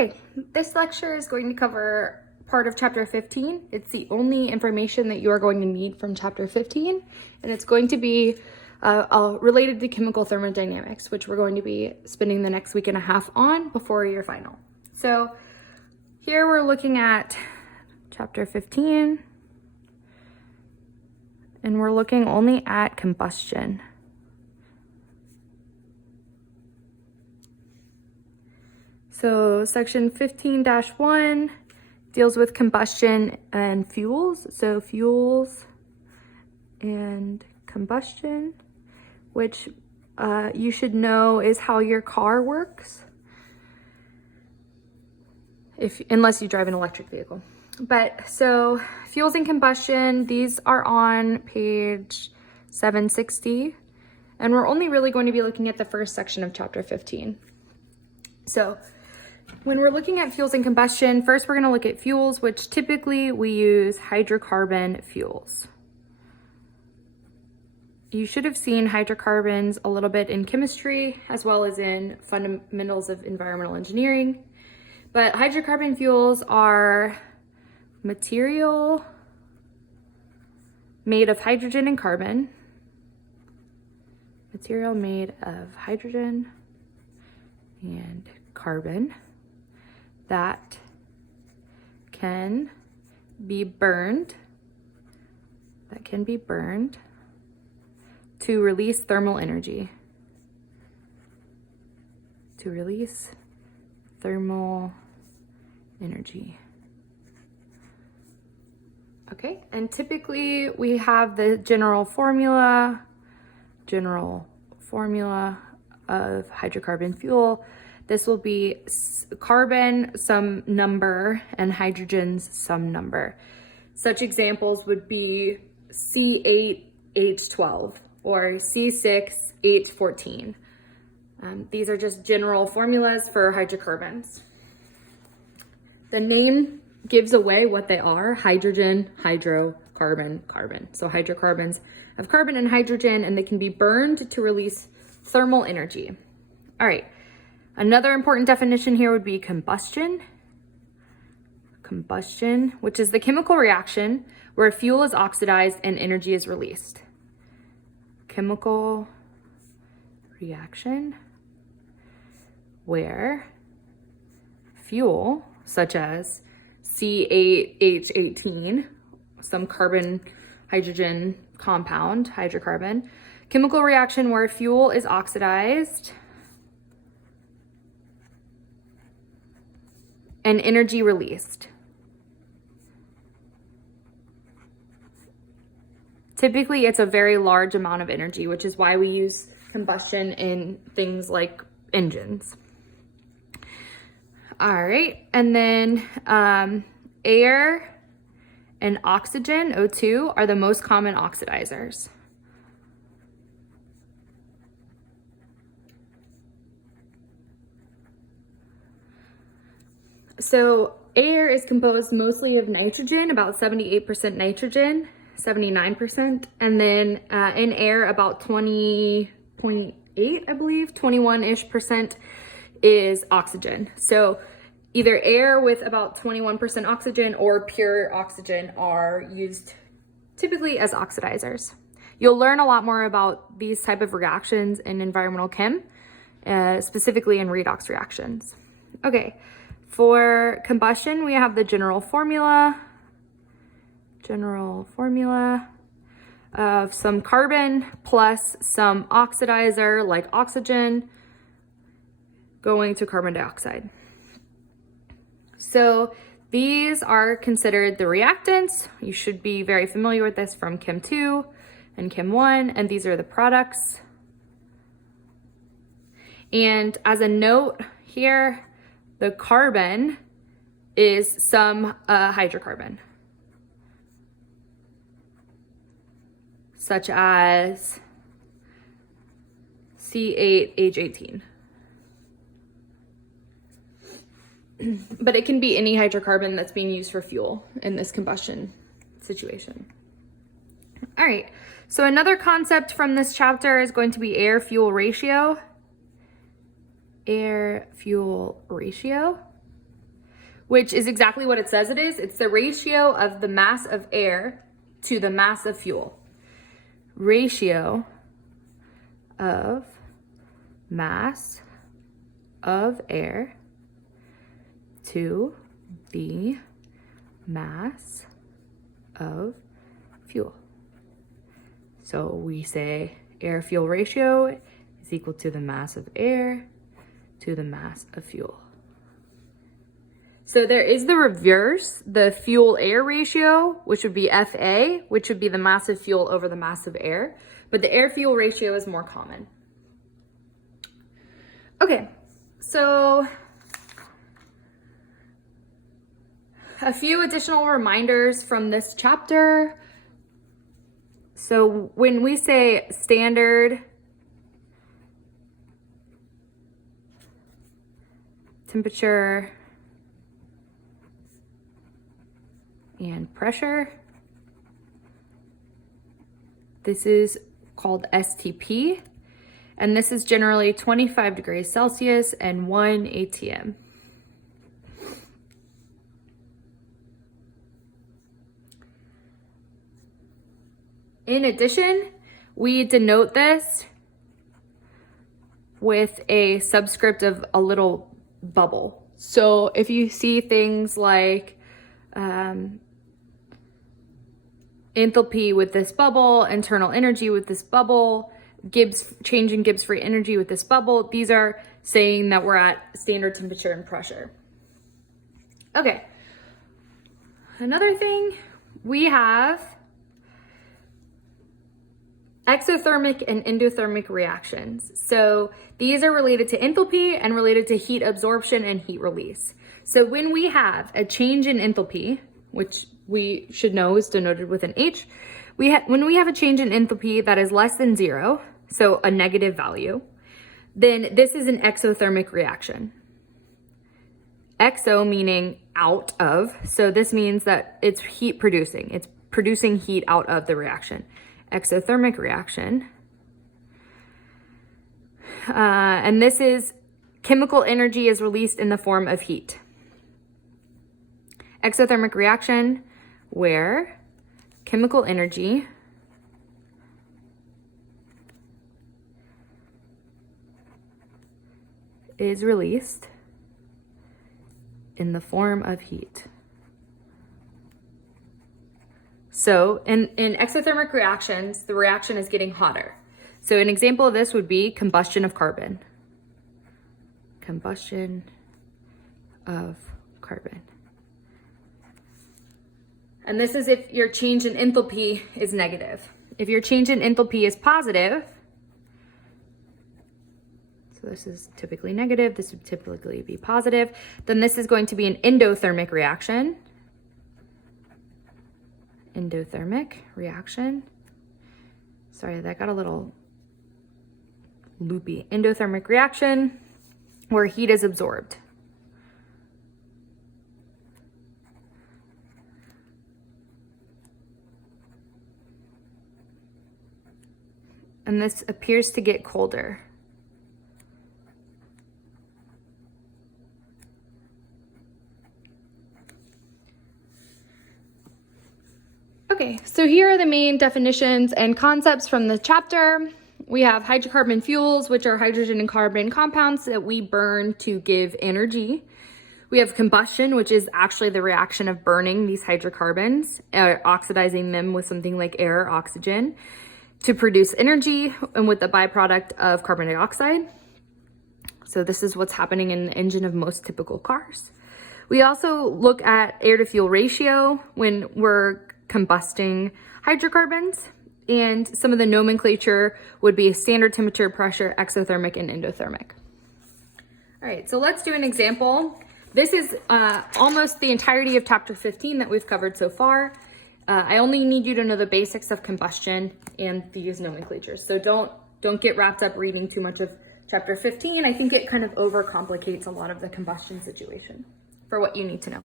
Okay, this lecture is going to cover part of chapter 15. It's the only information that you are going to need from chapter 15, and it's going to be related to chemical thermodynamics, which we're going to be spending the next week and a half on before your final. So here we're looking at chapter 15, and we're looking only at combustion. So section 15-1 deals with combustion and fuels. So fuels and combustion, which you should know is how your car works, unless you drive an electric vehicle. But so fuels and combustion, these are on page 760, and we're only really going to be looking at the first section of chapter 15. So when we're looking at fuels and combustion, first we're going to look at fuels, which typically we use hydrocarbon fuels. You should have seen hydrocarbons a little bit in chemistry as well as in fundamentals of environmental engineering. But hydrocarbon fuels are material made of hydrogen and carbon. Material made of hydrogen and carbon that can be burned, to release thermal energy. Okay, and typically we have the general formula of hydrocarbon fuel. This will be carbon some number and hydrogen's some number. Such examples would be C8H12 or C6H14. These are just general formulas for hydrocarbons. The name gives away what they are: hydrogen, hydrocarbon, carbon. So hydrocarbons have carbon and hydrogen, and they can be burned to release thermal energy. All right. Another important definition here would be combustion. Combustion, which is the chemical reaction where fuel is oxidized and energy is released. Chemical reaction where fuel, such as C8H18, some carbon hydrogen compound, hydrocarbon, chemical reaction where fuel is oxidized and energy released. Typically, it's a very large amount of energy, which is why we use combustion in things like engines. All right, and then air and oxygen, O2, are the most common oxidizers. So air is composed mostly of nitrogen, about 78% nitrogen, 79%, and then in air about 20.8, I believe, 21-ish% is oxygen. So either air with about 21% oxygen or pure oxygen are used typically as oxidizers. You'll learn a lot more about these type of reactions in environmental chem, specifically in redox reactions. Okay. For combustion, we have the general formula of some carbon plus some oxidizer like oxygen going to carbon dioxide. So these are considered the reactants. You should be very familiar with this from Chem 2 and Chem 1, and these are the products. And as a note here, the carbon is some hydrocarbon, such as C8H18. But it can be any hydrocarbon that's being used for fuel in this combustion situation. All right, so another concept from this chapter is going to be air-fuel ratio. Air-fuel ratio. which is exactly what it says it is. It's the ratio of the mass of air to the mass of fuel. Ratio of mass of air to the mass of fuel. So we say air-fuel ratio is equal to the mass of air to the mass of fuel. So there is the reverse, the fuel-air ratio, which would be FA, which would be the mass of fuel over the mass of air, but the air-fuel ratio is more common. Okay, so a few additional reminders from this chapter. So when we say standard temperature and pressure, this is called STP, and this is generally 25 degrees Celsius and 1 atm. In addition, we denote this with a subscript of a little bubble. So if you see things like enthalpy with this bubble, internal energy with this bubble, change in Gibbs free energy with this bubble, these are saying that we're at standard temperature and pressure. Okay, another thing, we have exothermic and endothermic reactions. So these are related to enthalpy and related to heat absorption and heat release. So when we have a change in enthalpy, which we should know is denoted with an H, when we have a change in enthalpy that is less than 0, so a negative value, then this is an exothermic reaction. Exo meaning out of, so this means that it's heat producing. It's producing heat out of the reaction. Exothermic reaction. And this is chemical energy is released in the form of heat. Exothermic reaction, where chemical energy is released in the form of heat. So in exothermic reactions, the reaction is getting hotter. So an example of this would be combustion of carbon. Combustion of carbon. And this is if your change in enthalpy is negative. If your change in enthalpy is positive, so this is typically negative, this would typically be positive, then this is going to be an endothermic reaction. Endothermic reaction. Sorry, that got a little loopy. Endothermic reaction, where heat is absorbed. And this appears to get colder. Okay, so here are the main definitions and concepts from the chapter. We have hydrocarbon fuels, which are hydrogen and carbon compounds that we burn to give energy. We have combustion, which is actually the reaction of burning these hydrocarbons, oxidizing them with something like air or oxygen to produce energy, and with the byproduct of carbon dioxide. So this is what's happening in the engine of most typical cars. We also look at air to fuel ratio when we're combusting hydrocarbons, and some of the nomenclature would be standard temperature, pressure, exothermic, and endothermic. All right, so let's do an example. This is almost the entirety of chapter 15 that we've covered so far. I only need you to know the basics of combustion and these nomenclatures. So don't get wrapped up reading too much of chapter 15. I think it kind of overcomplicates a lot of the combustion situation for what you need to know.